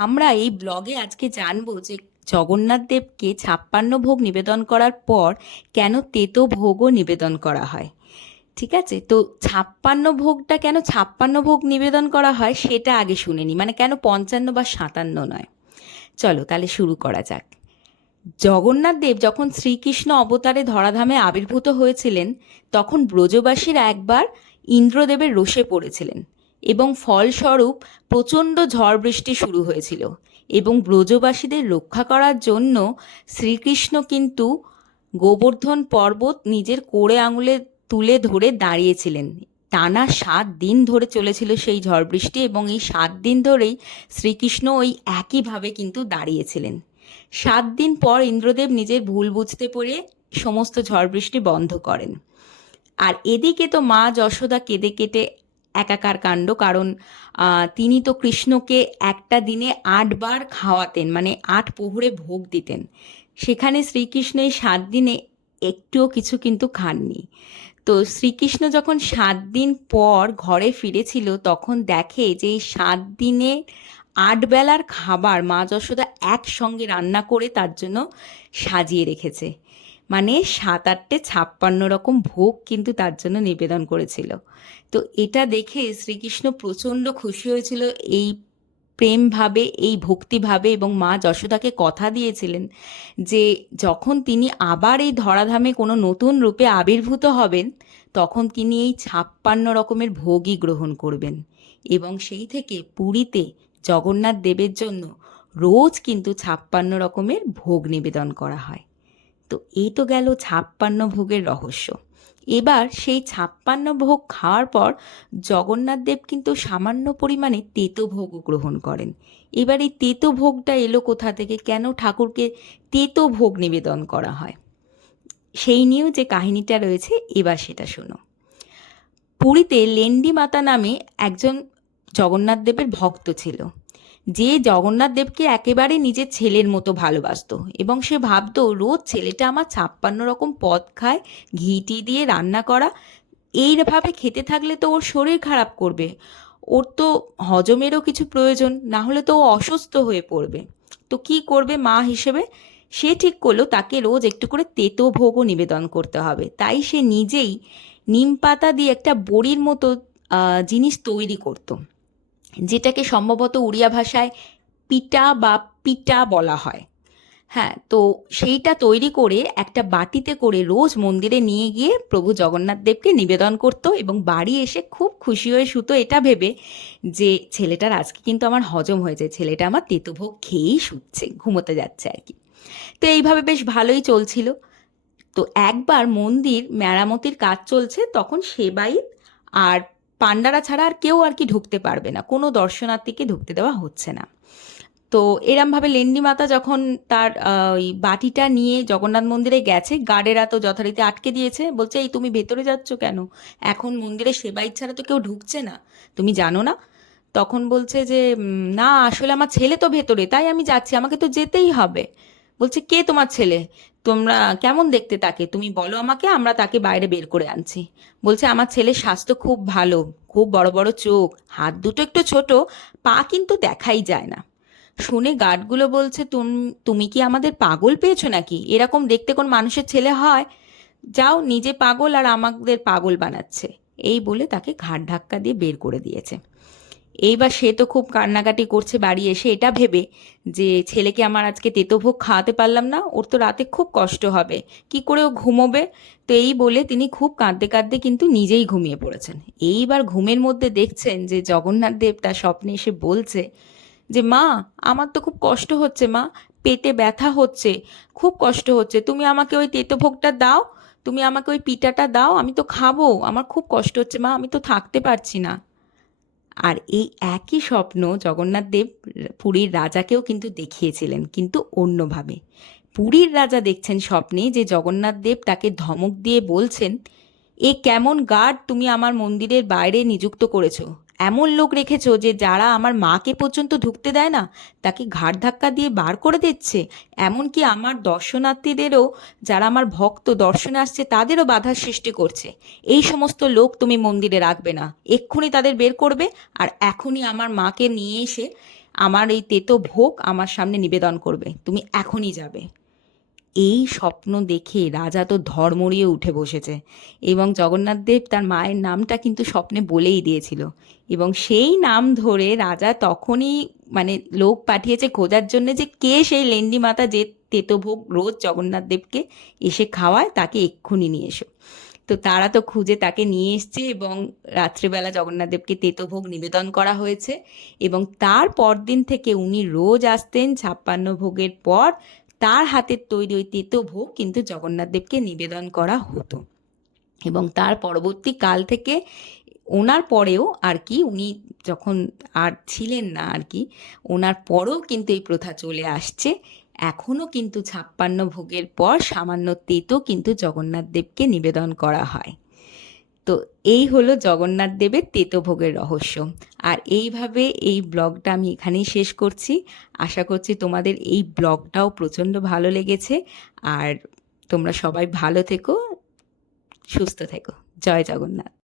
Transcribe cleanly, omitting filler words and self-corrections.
আমরা এই ব্লগে আজকে জানবো যে জগন্নাথ দেবকে 56 ভোগ নিবেদন করার পর কেন তেতো ভোগও নিবেদন করা হয়। ঠিক আছে, তো 56 ভোগটা কেন 56 ভোগ নিবেদন করা হয় সেটা আগে শুনে নি, মানে কেন 55 বা 57 নয়। চলো তাহলে শুরু করা যাক। জগন্নাথ দেব যখন শ্রীকৃষ্ণ অবতারে ধরাধামে আবির্ভূত হয়েছিলেন, তখন ব্রজবাসীরা একবার ইন্দ্রদেবের রোষে পড়েছিলেন এবং ফলস্বরূপ প্রচণ্ড ঝড় বৃষ্টি শুরু হয়েছিল। এবং ব্রজবাসীদের রক্ষা করার জন্য শ্রীকৃষ্ণ কিন্তু গোবর্ধন পর্বত নিজের কোড়ে আঙুলে তুলে ধরে দাঁড়িয়েছিলেন। টানা 7 দিন ধরে চলেছিল সেই ঝড় বৃষ্টি, এবং এই 7 দিন ধরেই শ্রীকৃষ্ণ ওই একইভাবে কিন্তু দাঁড়িয়েছিলেন। 7 দিন পর ইন্দ্রদেব নিজের ভুল বুঝতে পেরে সমস্ত ঝড় বৃষ্টি বন্ধ করেন। আর এদিকে তো মা যশোদা কেঁদে কেটে একাকার কাণ্ড, কারণ তিনি তো কৃষ্ণকে একটা দিনে 8 বার খাওয়াতেন, মানে 8 প্রহরে ভোগ দিতেন। সেখানে শ্রীকৃষ্ণ এই 7 দিনে একটুও কিছু কিন্তু খাননি। তো শ্রীকৃষ্ণ যখন 7 দিন পর ঘরে ফিরেছিল, তখন দেখে যে এই 7 দিনে 8 বেলার খাবার মা যশোদা একসঙ্গে রান্না করে তার জন্য সাজিয়ে রেখেছে। মানে 7 8 56 রকম ভোগ কিন্তু তার জন্য নিবেদন করেছিল। তো এটা দেখে শ্রীকৃষ্ণ প্রচণ্ড খুশি হয়েছিল এই প্রেমভাবে, এই ভক্তিভাবে, এবং মা যশোদাকে কথা দিয়েছিলেন যে যখন তিনি আবার এই ধরাধামে কোনো নতুন রূপে আবির্ভূত হবেন, তখন তিনি এই 56 রকমের ভোগই গ্রহণ করবেন। এবং সেই থেকে পুরীতে জগন্নাথ দেবের জন্য রোজ কিন্তু 56 রকমের ভোগ নিবেদন করা হয়। তো এই তো গেল 56 ভোগের রহস্য। এবার সেই 56 ভোগ খাওয়ার পর জগন্নাথ দেব কিন্তু সামান্য পরিমাণে তেতো ভোগও গ্রহণ করেন। এবার এই তেতো ভোগটা এলো কোথা থেকে, কেন ঠাকুরকে তেতো ভোগ নিবেদন করা হয়, সেই নিয়েও যে কাহিনীটা রয়েছে এবার সেটা শোনো। পুরীতে লেন্ডি মাতা নামে একজন জগন্নাথ দেবের ভক্ত ছিল, যে জগন্নাথ দেবকে একেবারে নিজের ছেলের মতো ভালোবাসতো, এবং সে ভাবতো রোজ ছেলেটা আমার 56 রকম পদ খায়, ঘিটি দিয়ে রান্না করা, এইভাবে খেতে থাকলে তো ওর শরীর খারাপ করবে, ওর তো হজমেরও কিছু প্রয়োজন, না হলে তো ও অসুস্থ হয়ে পড়বে। তো কি করবে মা হিসেবে, সে ঠিক করলো তাকে রোজ একটু করে তেতো ভোগও নিবেদন করতে হবে। তাই সে নিজেই নিম পাতা দিয়ে একটা বড়ির মতো জিনিস তৈরি করতো, যেটাকে সম্ভবত উড়িয়া ভাষায় পিটা বা পিটা বলা হয়। হ্যাঁ, তো সেইটা তৈরি করে একটা বাটিতে করে রোজ মন্দিরে নিয়ে গিয়ে প্রভু জগন্নাথ দেবকে নিবেদন করতো, এবং বাড়ি এসে খুব খুশি হয়ে শুতো এটা ভেবে যে ছেলেটার আজকে কিন্তু আমার হজম হয়েছে, ছেলেটা আমার তেতুভোগ খেয়েই শুচ্ছে, ঘুমোতে যাচ্ছে আর কি। তো এইভাবে বেশ ভালোই চলছিল। তো একবার মন্দির মেরামতির কাজ চলছে, তখন সেবায়িত আর পাণ্ডারা ছাড়া আর কেউ আর কি ঢুকতে পারবে না, কোনো দর্শনার্থীকে ঢুকতে দেওয়া হচ্ছে না। তো এরমভাবে লেন্ডি মাতা যখন তার ওই বাটিটা নিয়ে জগন্নাথ মন্দিরে গেছে, গার্ডেরা তো যথারীতি আটকে দিয়েছে, বলছে এই তুমি ভেতরে যাচ্ছ কেন, এখন মন্দিরে সেবায়িত ছাড়া তো কেউ ঢুকছে না, তুমি জানো না? তখন বলছে যে না আসলে আমার ছেলে তো ভেতরে, তাই আমি যাচ্ছি, আমাকে তো যেতেই হবে। বলছে কে তোমার ছেলে, তোমরা কেমন দেখতে তাকে, তুমি বলো আমাকে, আমরা তাকে বাইরে বের করে আনছি। বলছে আমার ছেলের স্বাস্থ্য খুব ভালো, খুব বড় বড় চোখ, হাত দুটো একটু ছোট, পা কিন্তু দেখাই যায় না। শুনে গার্ডগুলো বলছে তুমি কি আমাদের পাগল পেয়েছো নাকি, এরকম দেখতে কোন মানুষের ছেলে হয়, যাও নিজে পাগল আর আমাদের পাগল বানাচ্ছে। এই বলে তাকে ঘাড় ধাক্কা দিয়ে বের করে দিয়েছে। এইবার সে তো খুব কান্নাকাটি করছে বাড়ি এসে, এটা ভেবে যে ছেলেকে আমার আজকে তেতোভোগ খাওয়াতে পারলাম না, ওর তো রাতে খুব কষ্ট হবে, কি করে ও ঘুমোবে। তো এই বলে তিনি খুব কাঁদতে কাঁদতে কিন্তু নিজেই ঘুমিয়ে পড়েছেন। এইবার ঘুমের মধ্যে দেখছেন যে জগন্নাথ দেব তার স্বপ্নে এসে বলছে যে মা, আমার তো খুব কষ্ট হচ্ছে মা, পেটে ব্যথা হচ্ছে, খুব কষ্ট হচ্ছে, তুমি আমাকে ওই তেতোভোগটা দাও, তুমি আমাকে ওই পিঠাটা দাও, আমি তো খাবো, আমার খুব কষ্ট হচ্ছে মা, আমি তো থাকতে পারছি না। আর এই একই স্বপ্ন জগন্নাথ দেব পুরীর রাজাকেও কিন্তু দেখিয়েছিলেন, কিন্তু অন্যভাবে। পুরীর রাজা দেখছেন স্বপ্নে যে জগন্নাথ দেব তাকে ধমক দিয়ে বলছেন, এ কেমন গার্ড তুমি আমার মন্দিরের বাইরে নিযুক্ত করেছো, এমন লোক রেখেছো যে যারা আমার মাকে পর্যন্ত ঢুকতে দেয় না, তাকে ঘাড় ধাক্কা দিয়ে বার করে দিচ্ছে, এমনকি আমার দর্শনার্থীদেরও, যারা আমার ভক্ত দর্শনে আসছে তাদেরও বাধার সৃষ্টি করছে। এই সমস্ত লোক তুমি মন্দিরে রাখবে না, এক্ষুনি তাদের বের করবে, আর এখনই আমার মাকে নিয়ে এসে আমার এই তেতো ভোগ আমার সামনে নিবেদন করবে, তুমি এখনই যাবে। এই স্বপ্ন দেখে রাজা তো ধড়মড়িয়ে উঠে বসেছে, এবং জগন্নাথ দেব তার মায়ের নামটা কিন্তু স্বপ্নে বলেই দিয়েছিল, এবং সেই নাম ধরে রাজা তখনই মানে লোক পাঠিয়েছে খোঁজার জন্য যে কে সেই লেন্ডি মাতা যে তেতোভোগ রোজ জগন্নাথ দেবকে এসে খাওয়ায়, তাকে এক্ষুনি নিয়ে এসো। তো তারা তো খুঁজে তাকে নিয়ে এসছে, এবং রাত্রিবেলা জগন্নাথ দেবকে তেতোভোগ নিবেদন করা হয়েছে, এবং তার পরদিন থেকে উনি রোজ আসতেন 56 ভোগের পর, তার হাতের তৈরি ওই তেতোভোগ কিন্তু জগন্নাথ দেবকে নিবেদন করা হতো। এবং তার পরবর্তী কাল থেকে ওনার পরেও আর কি, উনি যখন আর ছিলেন না আর কি, ওনার পরেও কিন্তু এই প্রথা চলে আসছে। এখনও কিন্তু 56 ভোগের পর সামান্য তেতো কিন্তু জগন্নাথ দেবকে নিবেদন করা হয়। তো এই হলো জগন্নাথ দেবের তেতো ভোগের রহস্য। আর এইভাবে এই ব্লগটা আমি এখানেই শেষ করছি। আশা করছি তোমাদের এই ব্লগটাও প্রচণ্ড ভালো লেগেছে। আর তোমরা সবাই ভালো থেকো, সুস্থ থেকো। জয় জগন্নাথ।